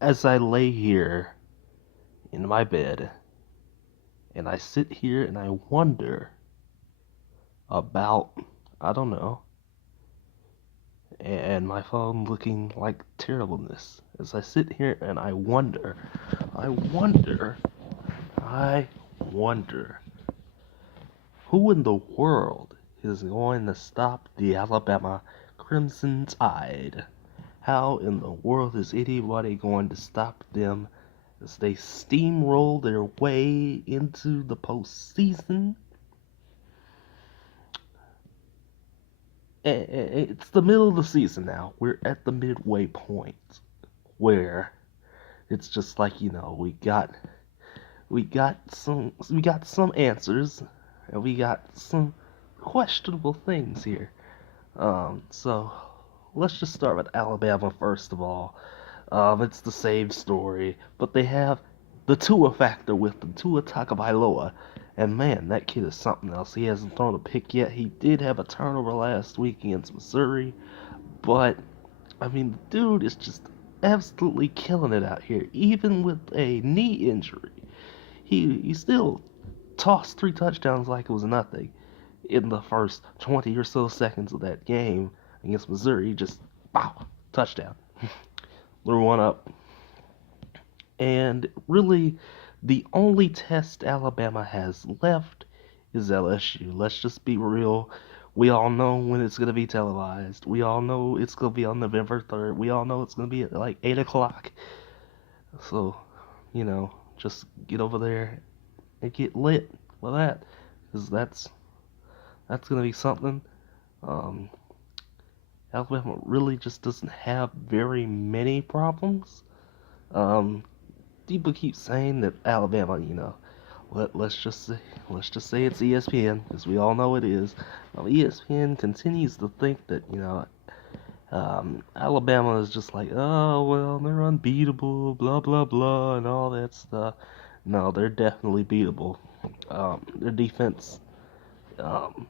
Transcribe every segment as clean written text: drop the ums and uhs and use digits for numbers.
As I lay here in my bed and I sit here and I wonder about, I don't know, and my phone looking like terribleness. As I sit here and I wonder, I wonder, who in the world is going to stop the Alabama Crimson Tide? How in the world is anybody going to stop them as they steamroll their way into the postseason? It's the middle of the season now. We're at the midway point where it's just like, we got some answers and we got some questionable things here. So let's just start with Alabama first of all. It's the same story, but they have the Tua factor with them, Tua Tagovailoa, and man, that kid is something else. He hasn't thrown a pick yet. He did have a turnover last week against Missouri, but I mean, the dude is just absolutely killing it out here, even with a knee injury. He still tossed 3 touchdowns like it was nothing in the first 20 or so seconds of that game against Missouri. Just wow, touchdown. Threw one up. And really, the only test Alabama has left is LSU. Let's just be real. We all know when it's going to be televised. We all know it's going to be on November 3rd. We all know it's going to be at like 8 o'clock. So, just get over there and get lit with that. Because that's going to be something. Um, Alabama really just doesn't have very many problems. Um, People keep saying that Alabama, let's just say it's ESPN, because we all know it is. ESPN continues to think that Alabama is just like, oh well, they're unbeatable, blah blah blah, and all that stuff. No, they're definitely beatable. Their defense um,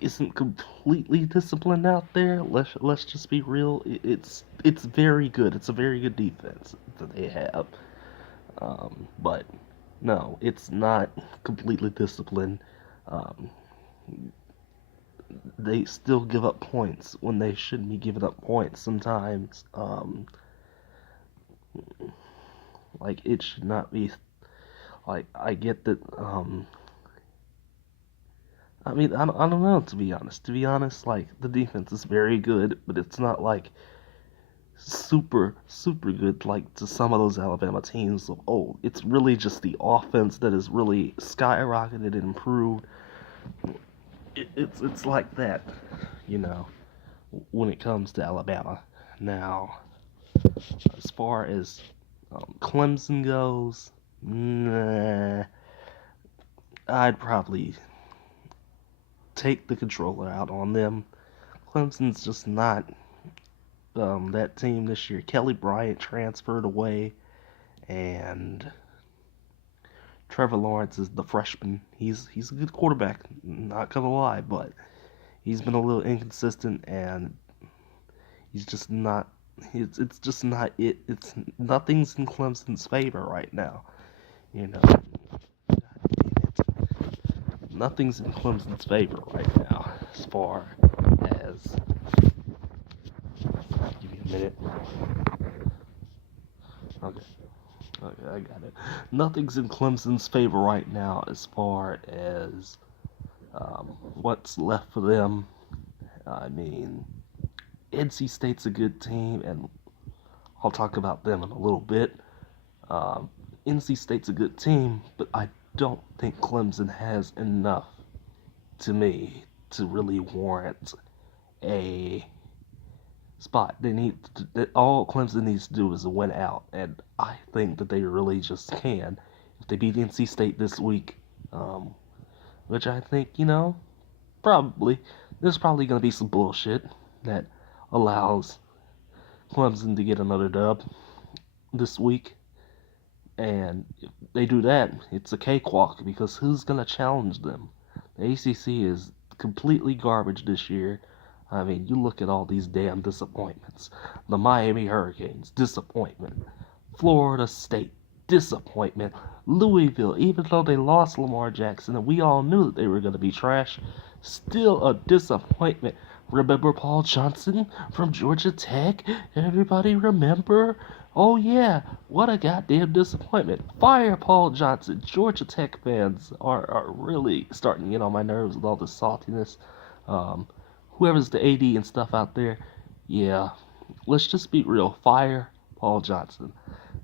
isn't completely disciplined out there. Let's just be real. It's very good. It's a very good defense that they have. But no, it's not completely disciplined. Um, they still give up points when they shouldn't be giving up points sometimes. Like it should not be. Like I get that. I mean, I don't know, to be honest. To be honest, like the defense is very good, but it's not like super good like to some of those Alabama teams of old. It's really just the offense that has really skyrocketed and improved. It's like that, you know, when it comes to Alabama. Now, as far as Clemson goes, nah, I'd probably take the controller out on them. Clemson's just not that team this year. Kelly Bryant transferred away, and Trevor Lawrence is the freshman. He's a good quarterback, not gonna lie, but he's been a little inconsistent, and he's just not. It's just not it. It's nothing's in Clemson's favor right now. You know, nothing's in Clemson's favor right now as far as. Give me a minute. Okay. Okay, I got it. Nothing's in Clemson's favor right now as far as what's left for them. I mean, NC State's a good team, and I'll talk about them in a little bit. Um, NC State's a good team, but I don't think Clemson has enough to me to really warrant a spot. All Clemson needs to do is win out, and I think that they really just can if they beat NC State this week. Um, which I think probably there's probably gonna be some bullshit that allows Clemson to get another dub this week, and if they do that, it's a cakewalk because who's gonna challenge them? The ACC is completely garbage this year. I mean, you look at all these damn disappointments. The Miami Hurricanes, disappointment. Florida State, disappointment. Louisville, even though they lost Lamar Jackson and we all knew that they were going to be trash, still a disappointment. Remember Paul Johnson from Georgia Tech? Everybody remember? Oh yeah, what a goddamn disappointment. Fire Paul Johnson. Georgia Tech fans are really starting to get on my nerves with all this saltiness. Um, Whoever's the AD and stuff out there, yeah, let's just be real. Fire Paul Johnson.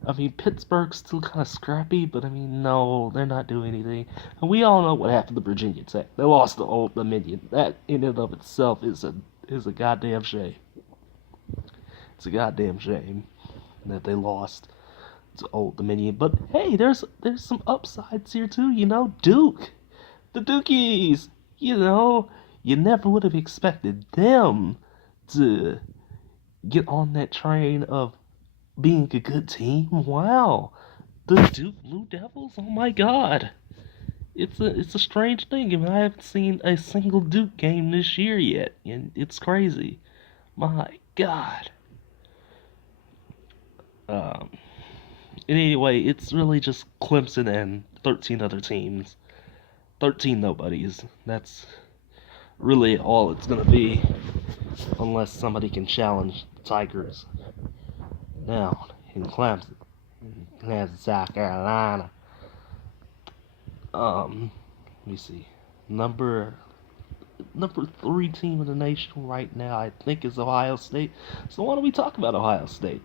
I mean, Pittsburgh's still kind of scrappy, but I mean, no, they're not doing anything. And we all know what happened to Virginia Tech. They lost to Old Dominion. That in and of itself is a goddamn shame. It's a goddamn shame that they lost to Old Dominion. But hey, there's some upsides here too. Duke, the Dukies. You never would have expected them to get on that train of being a good team. Wow, the Duke Blue Devils. Oh my God, it's a strange thing. I mean, I haven't seen a single Duke game this year yet, and it's crazy. My God. Um, and anyway, it's really just Clemson and 13 other teams. 13 nobodies. That's really all it's gonna be, unless somebody can challenge the Tigers down in Clemson, South Carolina. Let me see. Number 3 team in the nation right now, I think, is Ohio State. So why don't we talk about Ohio State?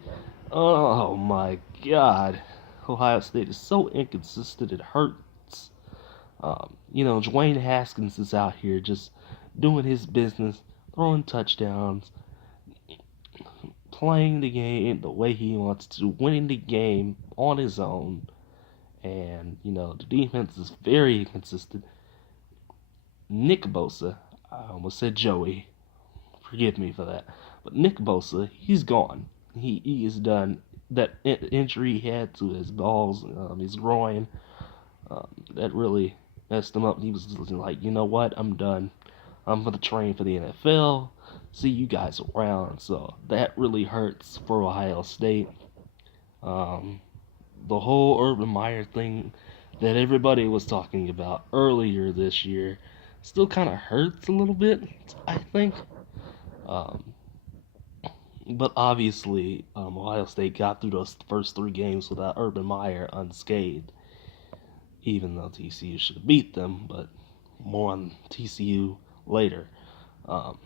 Oh my God, Ohio State is so inconsistent it hurts. Dwayne Haskins is out here just doing his business, throwing touchdowns, playing the game the way he wants to, winning the game on his own. And, the defense is very inconsistent. Nick Bosa, I almost said Joey, forgive me for that. But Nick Bosa, he's gone. He is done. That injury he had to his balls, his groin, that really messed him up. He was like, you know what, I'm done. I'm going to train for the NFL. See you guys around. So that really hurts for Ohio State. Um, the whole Urban Meyer thing that everybody was talking about earlier this year still kind of hurts a little bit, I think. Um, but obviously, Ohio State got through those first 3 games without Urban Meyer unscathed, even though TCU should have beat them, but more on TCU later. Um,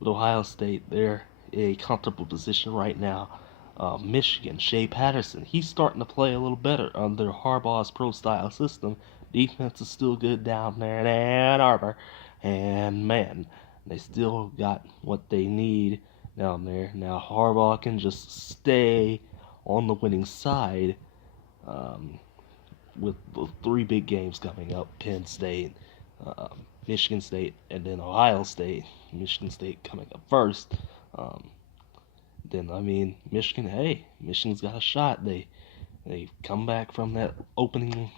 but Ohio State, they're in a comfortable position right now. Michigan, Shea Patterson, he's starting to play a little better under Harbaugh's pro-style system. Defense is still good down there in Ann Arbor, and man, they still got what they need down there. Now Harbaugh can just stay on the winning side, um, with the 3 big games coming up: Penn State, Michigan State, and then Ohio State. Michigan State coming up first. Um, then I mean, Michigan's got a shot. They come back from that opening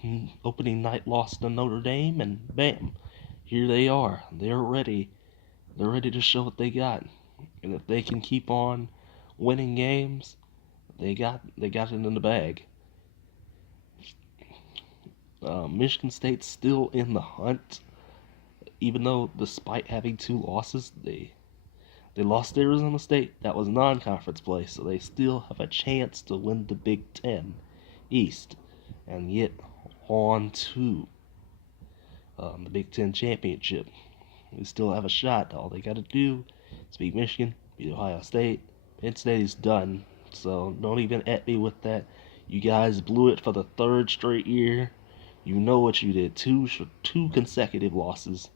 night loss to Notre Dame, and bam, here they are. They're ready. They're ready to show what they got. And if they can keep on winning games, they got it in the bag. Michigan State's still in the hunt, even though despite having 2 losses, they lost to Arizona State. That was non-conference play, so they still have a chance to win the Big Ten East and get on to the Big Ten championship. They still have a shot. All they got to do is beat Michigan, beat Ohio State. Penn State is done, so don't even at me with that. You guys blew it for the 3rd straight year. You know what you did. Two consecutive losses.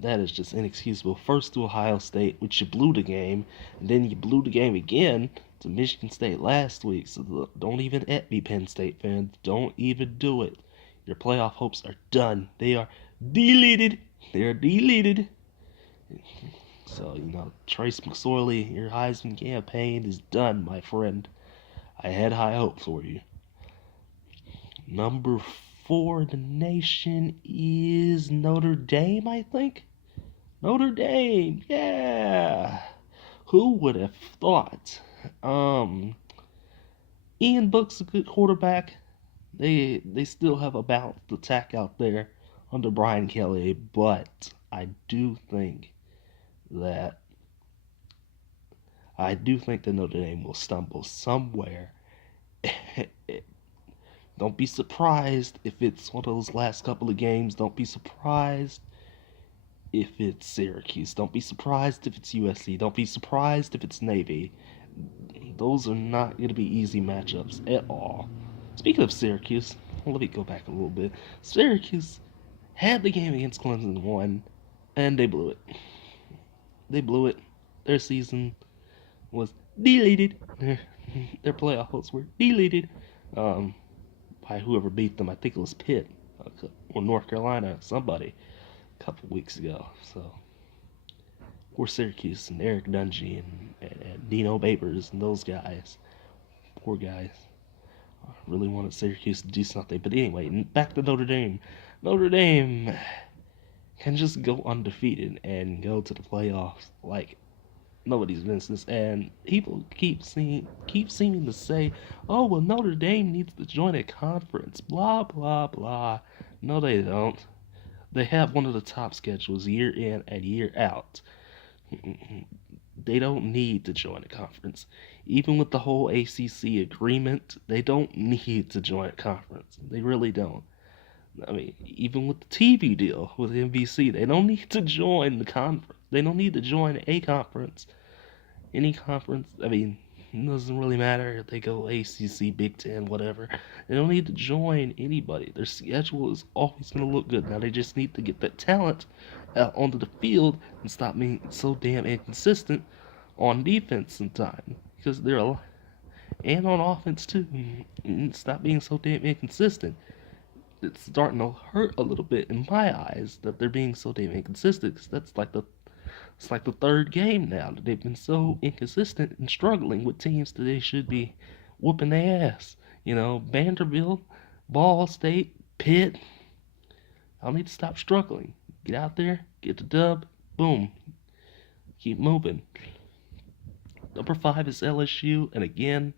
That is just inexcusable. First to Ohio State, which you blew the game, and then you blew the game again to Michigan State last week. So don't even at me, Penn State fans. Don't even do it. Your playoff hopes are done. They are deleted. They are deleted. So, Trace McSorley, your Heisman campaign is done, my friend. I had high hopes for you. Number 4 in the nation is Notre Dame, I think. Notre Dame, yeah. Who would have thought? Um, Ian Book's a good quarterback. They still have a balanced attack out there under Brian Kelly, but that I do think that Notre Dame will stumble somewhere. Don't be surprised if it's one of those last couple of games. Don't be surprised if it's Syracuse. Don't be surprised if it's USC. Don't be surprised if it's Navy. Those are not going to be easy matchups at all. Speaking of Syracuse, let me go back a little bit. Syracuse had the game against Clemson won, and they blew it. They blew it. Their season was deleted. Their playoff hopes were deleted um, by whoever beat them. I think it was Pitt or North Carolina, somebody, a couple weeks ago. So poor Syracuse and Eric Dungy and Dino Babers and those guys. Poor guys. I really wanted Syracuse to do something. But anyway, back to Notre Dame. Notre Dame can just go undefeated and go to the playoffs like nobody's business. And people keep seeming to say, "Oh well, Notre Dame needs to join a conference." Blah blah blah. No, they don't. They have one of the top schedules year in and year out. They don't need to join a conference. Even with the whole ACC agreement, they don't need to join a conference. They really don't. I mean, even with the TV deal with NBC, they don't need to join the conference. They don't need to join a conference. Any conference, I mean, it doesn't really matter if they go ACC, Big Ten, whatever. They don't need to join anybody. Their schedule is always going to look good. Now they just need to get that talent out onto the field and stop being so damn inconsistent on defense sometimes. Because they're a and on offense too. And stop being so damn inconsistent. It's starting to hurt a little bit in my eyes that they're being so damn inconsistent. Cause it's like the third game now that they've been so inconsistent and struggling with teams that they should be whooping their ass. You know, Vanderbilt, Ball State, Pitt. I'll need to stop struggling. Get out there, get the dub, boom, keep moving. Number 5 is LSU, and again,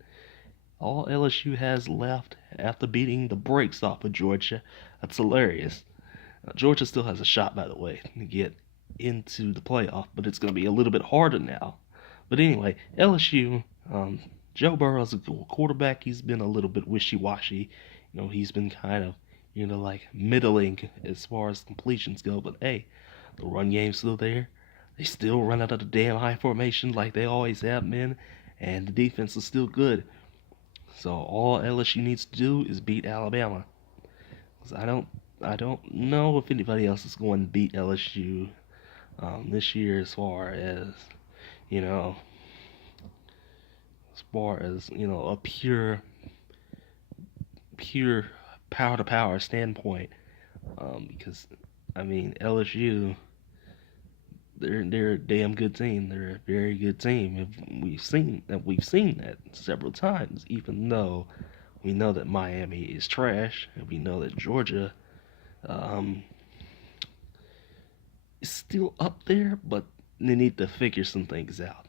all LSU has left after beating the brakes off of Georgia. That's hilarious. Georgia still has a shot, by the way, to get into the playoff, but it's going to be a little bit harder now. But anyway, LSU, Joe Burrow's a good quarterback. He's been a little bit wishy-washy. You know, he's been kind of, like middling as far as completions go. But hey, the run game's still there. They still run out of the damn high formation like they always have been, and the defense is still good. So all LSU needs to do is beat Alabama. 'Cause I don't know if anybody else is going to beat LSU this year you know, a pure power to power standpoint. Because I mean LSU, they're a damn good team. They're a very good team. We've seen that several times. Even though we know that Miami is trash, and we know that Georgia um, is still up there, but they need to figure some things out.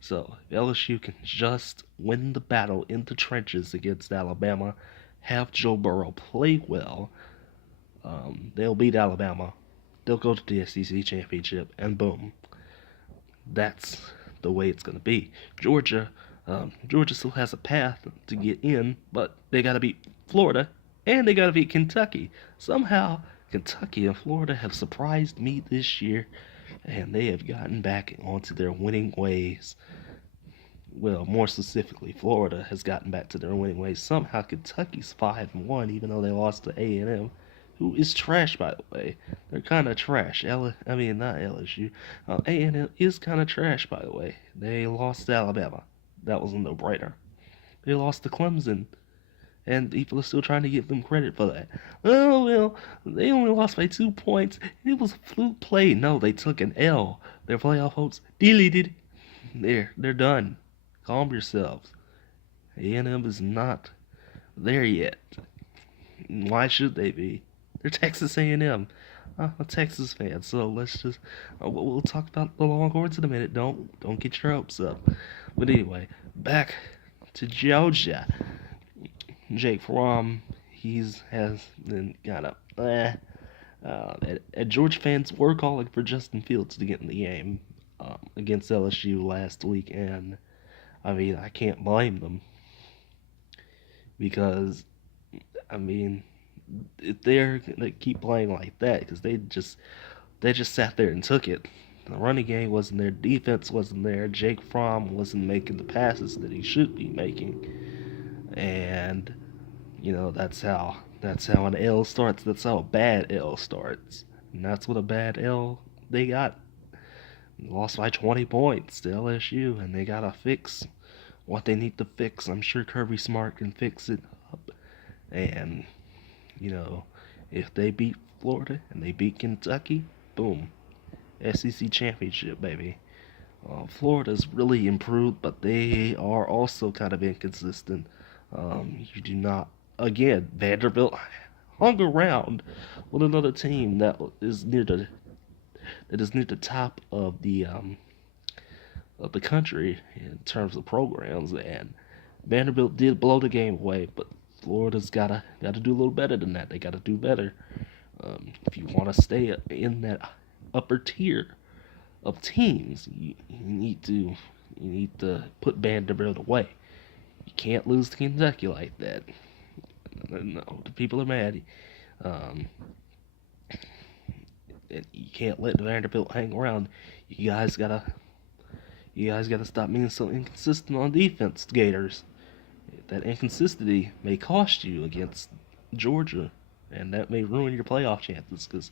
So if LSU can just win the battle in the trenches against Alabama, have Joe Burrow play well, they'll beat Alabama. They'll go to the SEC championship, and boom, that's the way it's gonna be. Georgia still has a path to get in, but they gotta beat Florida and they gotta beat Kentucky. Somehow, Kentucky and Florida have surprised me this year, and they have gotten back onto their winning ways. Well, more specifically, Florida has gotten back to their winning ways. Somehow, Kentucky's 5-1, even though they lost to A&M, who is trash, by the way. They're kind of trash. I mean, not LSU. A&M is kind of trash, by the way. They lost to Alabama. That was a no-brainer. They lost to Clemson, and people are still trying to give them credit for that. Oh, well, they only lost by 2 points. It was a fluke play. No, they took an L. Their playoff hopes deleted. They're done. Calm yourselves. A&M is not there yet. Why should they be? They're Texas A&M. a Texas fan, so let's just we'll talk about the Longhorns in a minute. Don't get your hopes up. But anyway, back to Georgia. Jake Fromm, he's has been kind of and Georgia fans were calling for Justin Fields to get in the game against LSU last week, and I mean I can't blame them because I mean if they keep playing like that because they just sat there and took it. The running game wasn't there, defense wasn't there, Jake Fromm wasn't making the passes that he should be making, and that's how an L starts. That's how a bad L starts, and that's what a bad L they got. Lost by 20 points to LSU, and they gotta fix what they need to fix. I'm sure Kirby Smart can fix it up, and you know, if they beat Florida and they beat Kentucky, boom, SEC championship, baby. Florida's really improved, but they are also kind of inconsistent. You do not, again, Vanderbilt hung around with another team that is near the top of the country in terms of programs, and Vanderbilt did blow the game away, but Florida's gotta do a little better than that. They gotta do better if you want to stay in that upper tier of teams. You need to put Vanderbilt away. You can't lose to Kentucky like that. No, the people are mad. Um, and you can't let Vanderbilt hang around. You guys gotta you guys gotta stop being so inconsistent on defense, Gators. That inconsistency may cost you against Georgia, and that may ruin your playoff chances because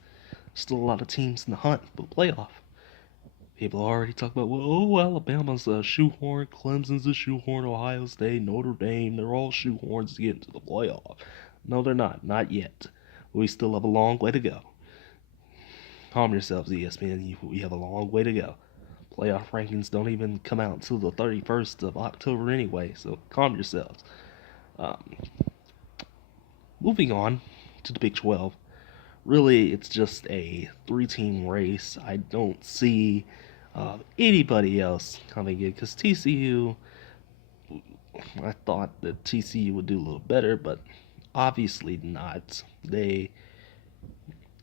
still a lot of teams in the hunt for playoff. People already talk about, well, oh, Alabama's a shoehorn, Clemson's a shoehorn, Ohio State, Notre Dame, they're all shoehorns to get into the playoff. No, they're not yet. We still have a long way to go. Calm yourselves, ESPN. We have a long way to go. Playoff rankings don't even come out until the 31st of October anyway, so calm yourselves. Um, Moving on to the Big 12. Really, it's just a three-team race. I don't see anybody else coming in because TCU. I thought that TCU would do a little better, but obviously not. They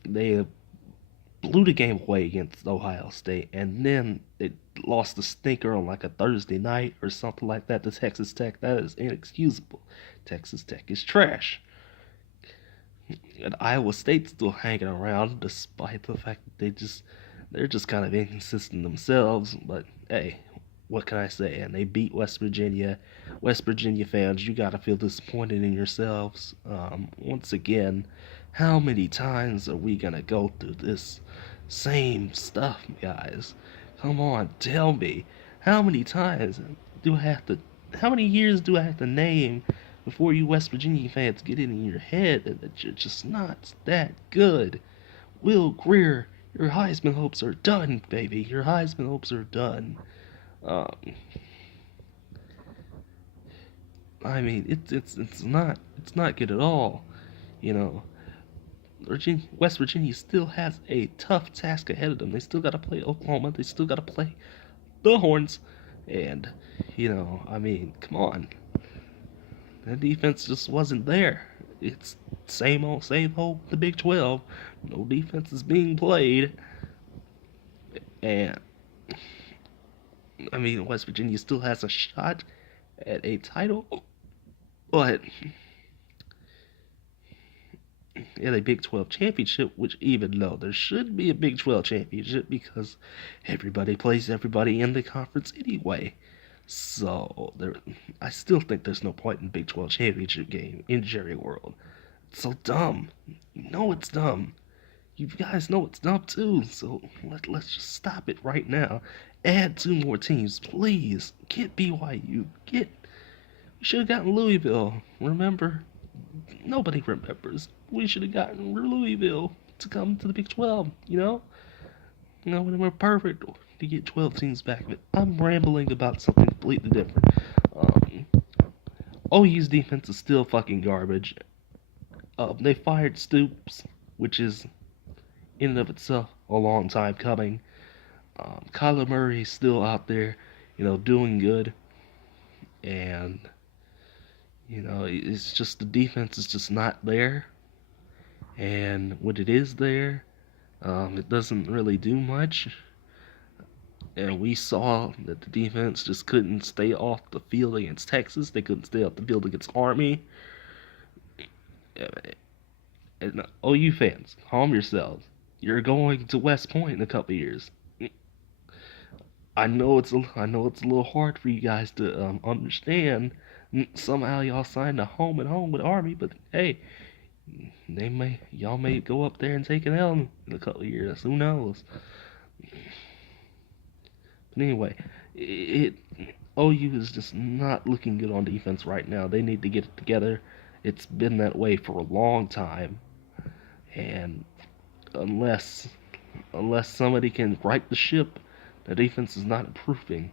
blew the game away against Ohio State, and then it lost a stinker on like a Thursday night or something like that to Texas Tech. That is inexcusable. Texas Tech is trash. And Iowa State's still hanging around despite the fact that they're just kind of inconsistent themselves. But hey, what can I say? And they beat West Virginia. West Virginia fans, you gotta feel disappointed in yourselves. Once again, how many times are we gonna go through this same stuff, guys? Come on, tell me. How many times do I have to? How many years do I have to name before you West Virginia fans get it in your head that you're just not that good? Will Greer, your Heisman hopes are done, baby. Your Heisman hopes are done. Um, I mean, it's not good at all. You know, West Virginia still has a tough task ahead of them. They still got to play Oklahoma. They still got to play the Horns, and I mean, come on. That defense just wasn't there. It's same old, the Big 12. No defense is being played, and I mean, West Virginia still has a shot at a title, but in a Big 12 championship, which even though there should be a Big 12 championship because everybody plays everybody in the conference anyway. So I still think there's no point in Big 12 championship game in Jerry World. It's so dumb. You know it's dumb. You guys know it's dumb too. So let's just stop it right now. Add two more teams, please. Get BYU. We should have gotten Louisville. Remember? Nobody remembers. We should have gotten Louisville to come to the Big 12. When we're perfect to get 12 teams back. But I'm rambling about something completely different. OU's defense is still fucking garbage. They fired Stoops, which is in and of itself a long time coming. Kyler Murray's still out there, doing good, and it's just the defense is just not there, and when it is there, it doesn't really do much. And we saw that the defense just couldn't stay off the field against Texas. They couldn't stay off the field against Army. And OU fans, calm yourselves. You're going to West Point in a couple years. I know it's a little hard for you guys to understand. Somehow y'all signed a home and home with Army, but hey, y'all may go up there and take an L in a couple years. Who knows? But anyway, it OU is just not looking good on defense right now. They need to get it together. It's been that way for a long time, and unless somebody can right the ship, the defense is not improving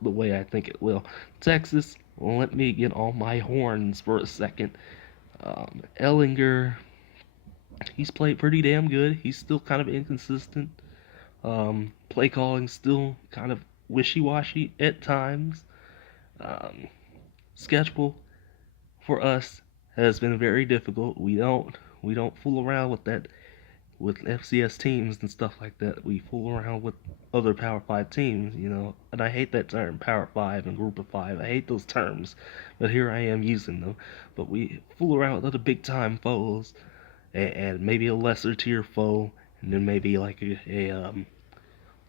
the way I think it will. Texas, let me get on my horns for a second. Ellinger, he's played pretty damn good. He's still kind of inconsistent. Play calling still kind of wishy-washy at times. Um, Schedule for us has been very difficult. We don't fool around with that with FCS teams and stuff like that. We fool around with other Power 5 teams, and I hate that term, Power 5 and Group of 5. I hate those terms, but here I am using them. But we fool around with other big time foes, and maybe a lesser tier foe, and then maybe like a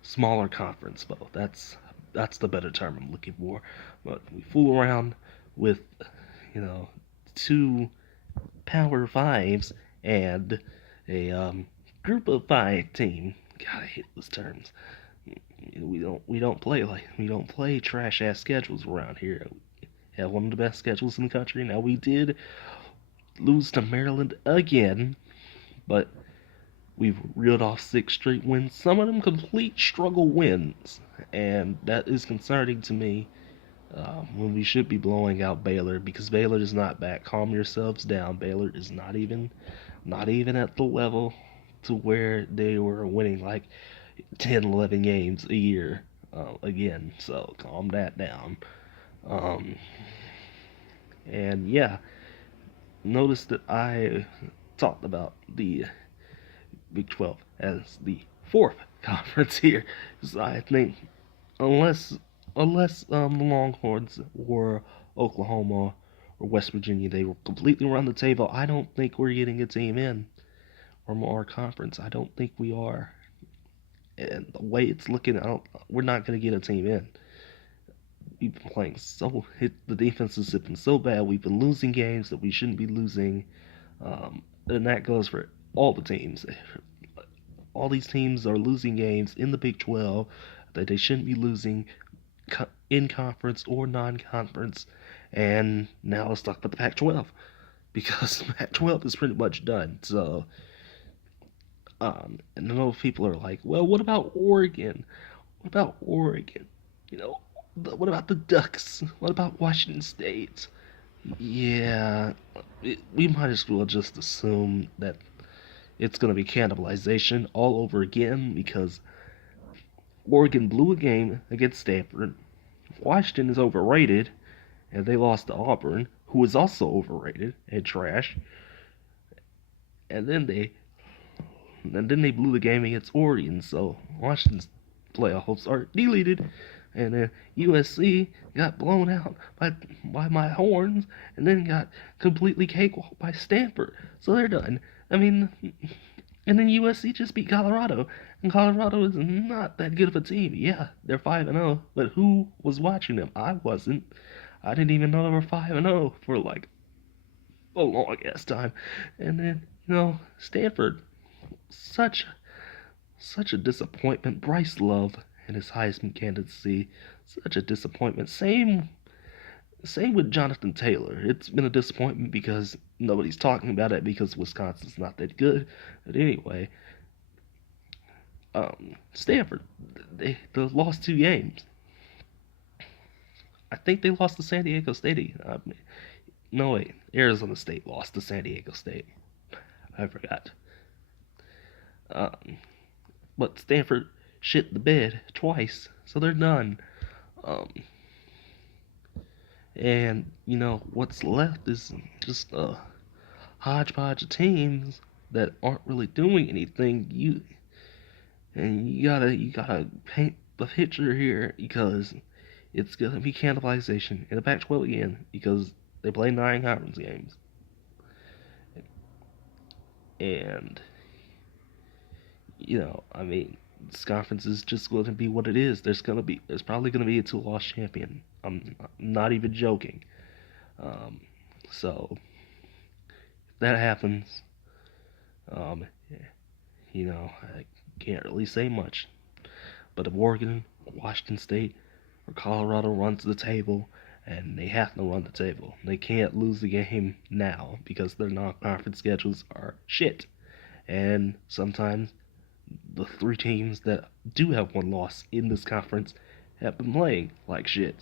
smaller conference foe. That's the better term I'm looking for. But we fool around with, you know, two Power 5s and a Group of 5 team. God, I hate those terms. We don't play trash ass schedules around here. We have one of the best schedules in the country. Now we did lose to Maryland again, but we've reeled off 6 straight wins. Some of them complete struggle wins, and that is concerning to me. When we should be blowing out Baylor, because Baylor is not back. Calm yourselves down. Baylor is not even at the level to where they were winning like 10, 11 games a year again. So calm that down. Um, and yeah, notice that I talked about the Big 12 as the fourth conference here. So I think unless the Longhorns were Oklahoma or West Virginia, they were completely around the table. I don't think we're getting a team in from our conference. I don't think we are. And the way it's looking out, we're not going to get a team in. We've been playing the defense has been so bad. We've been losing games that we shouldn't be losing. And that goes for all the teams. All these teams are losing games in the Big 12 that they shouldn't be losing in conference or non-conference, and now let's talk about the Pac-12 because the Pac-12 is pretty much done. So, and I know people are like, well, what about Oregon? What about Oregon? What about the Ducks? What about Washington State? Yeah, we might as well just assume that it's going to be cannibalization all over again because Oregon blew a game against Stanford. Washington is overrated, and they lost to Auburn, who is also overrated and trash. And then they blew the game against Oregon, so Washington's playoff hopes are deleted. And then USC got blown out by my horns, and then got completely cakewalked by Stanford. So they're done. I mean, and then USC just beat Colorado, and Colorado is not that good of a team. Yeah, they're 5-0, but who was watching them? I wasn't. I didn't even know they were 5-0 for like a long ass time. And then Stanford, such a disappointment. Bryce Love and his Heisman candidacy, such a disappointment. Same with Jonathan Taylor. It's been a disappointment because nobody's talking about it because Wisconsin's not that good. But anyway, Stanford, they lost 2 games. I think they lost to San Diego State. No, wait, Arizona State lost to San Diego State. I forgot. Um, but Stanford shit the bed twice, so they're done. Um, and what's left is just a hodgepodge of teams that aren't really doing anything. You gotta paint the picture here because it's gonna be cannibalization in the Pac-12 again because they play 9 conference games, and I mean, this conference is just going to be what it is. There's probably gonna be a two-loss champion. I'm not even joking. Um, so if that happens, um, I can't really say much. But if Oregon, Washington State, or Colorado runs the table, and they have to run the table, they can't lose the game now because their non-conference schedules are shit. And sometimes the three teams that do have one loss in this conference have been playing like shit.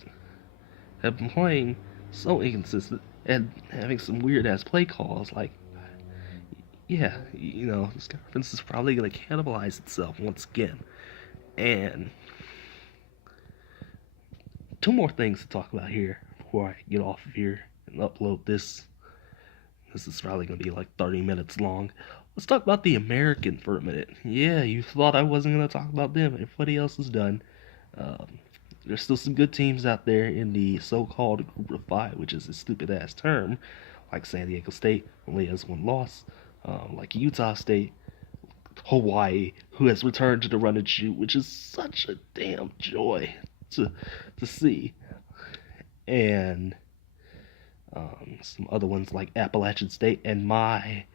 Have been playing so inconsistent and having some weird ass play calls. Like, yeah, this conference is probably gonna cannibalize itself once again. And two more things to talk about here before I get off of here and upload this. This is probably gonna be like 30 minutes long. Let's talk about the American for a minute. Yeah, you thought I wasn't gonna talk about them. Everybody else is done. Um, there's still some good teams out there in the so-called Group of Five, which is a stupid-ass term, like San Diego State only has one loss, like Utah State, Hawaii, who has returned to the run and shoot, which is such a damn joy to to see, and some other ones like Appalachian State and my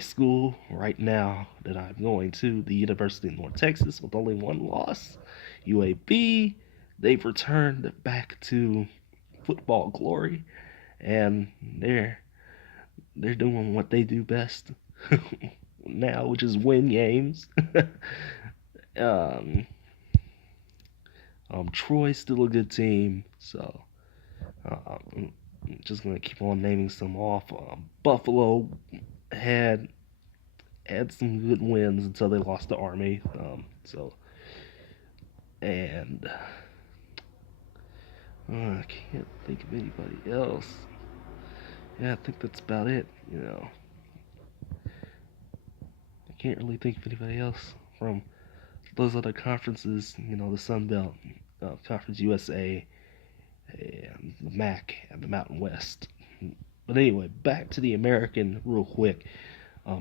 school right now that I'm going to, the University of North Texas, with only one loss, UAB. They've returned back to football glory, and they're doing what they do best now, which is win games. um, Troy's still a good team, so I'm just gonna keep on naming some off. Buffalo had some good wins until they lost to Army. And I can't think of anybody else. Yeah, I think that's about it. I can't really think of anybody else from those other conferences. The Sun Belt, Conference USA, and the MAC, and the Mountain West. But anyway, back to the American real quick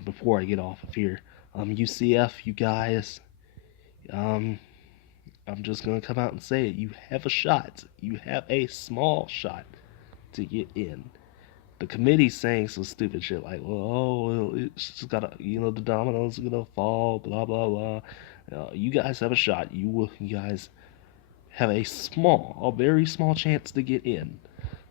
before I get off of here. UCF, you guys, um, I'm just going to come out and say it. You have a shot. You have a small shot to get in. The committee's saying some stupid shit like, well, oh, it's just gotta, the dominoes are gonna fall, blah, blah, blah. You guys have a shot. You guys have a very small chance to get in.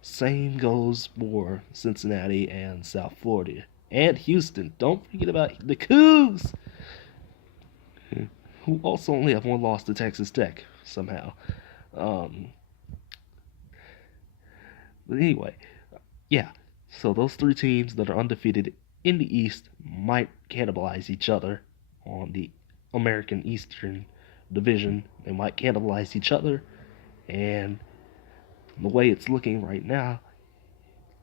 Same goes for Cincinnati and South Florida. And Houston. Don't forget about the Cougs, who also only have one loss to Texas Tech, somehow. Um, but anyway, yeah. So those three teams that are undefeated in the East might cannibalize each other on the American Eastern Division. They might cannibalize each other, and the way it's looking right now,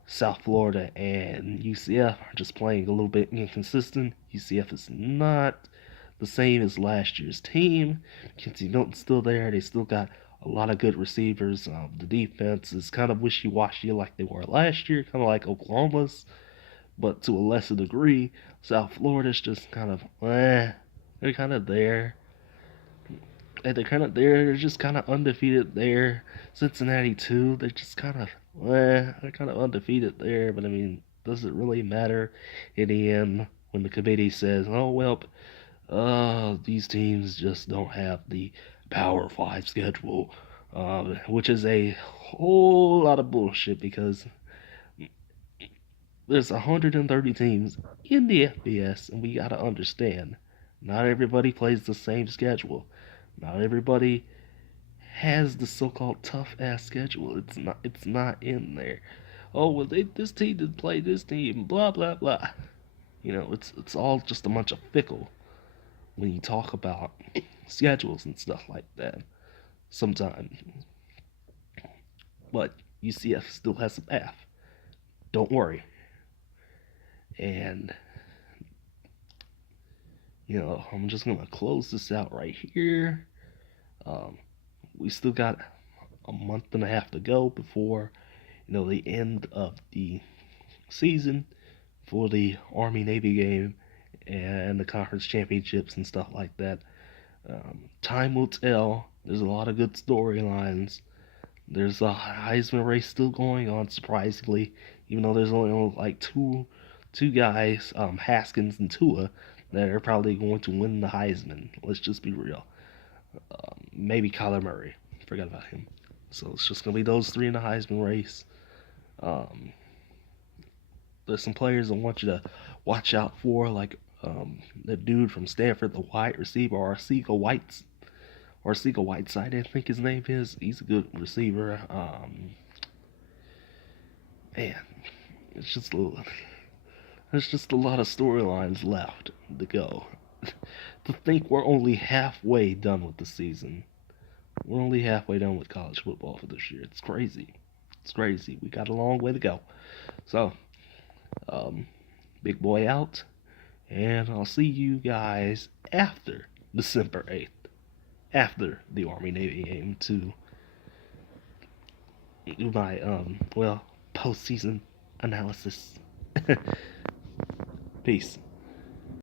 South Florida and UCF are just playing a little bit inconsistent. UCF is not the same as last year's team. Quincy Milton's still there. They still got a lot of good receivers. The defense is kind of wishy-washy like they were last year, kind of like Oklahoma's, but to a lesser degree. South Florida's just kind of, they're kind of there. And they're kind of there. They're just kind of undefeated there. Cincinnati too. They're just kind of, they're kind of undefeated there. But I mean, does it really matter in the end when the committee says, oh well, these teams just don't have the Power 5 schedule, which is a whole lot of bullshit because there's 130 teams in the FBS, and we gotta understand, not everybody plays the same schedule. Not everybody has the so-called tough-ass schedule. It's not in there. Oh well, this team didn't play this team. Blah blah blah. It's all just a bunch of fickle. when you talk about schedules and stuff like that sometimes. But UCF still has a path. Don't worry. And, I'm just going to close this out right here. Um, we still got a month and a half to go before, the end of the season for the Army Navy game and the conference championships and stuff like that. Time will tell. There's a lot of good storylines. There's a Heisman race still going on, surprisingly, even though there's only like two guys, Haskins and Tua, that are probably going to win the Heisman. Let's just be real. Maybe Kyler Murray. Forgot about him. So it's just gonna be those three in the Heisman race. Um, there's some players I want you to watch out for, like the dude from Stanford, the wide receiver, Arcega Whiteside, I think his name is. He's a good receiver. Man, it's just there's just a lot of storylines left to go. To think we're only halfway done with the season. We're only halfway done with college football for this year. It's crazy. It's crazy. We got a long way to go. So, big boy out, and I'll see you guys after December 8th, after the Army Navy game, to do my postseason analysis. Peace.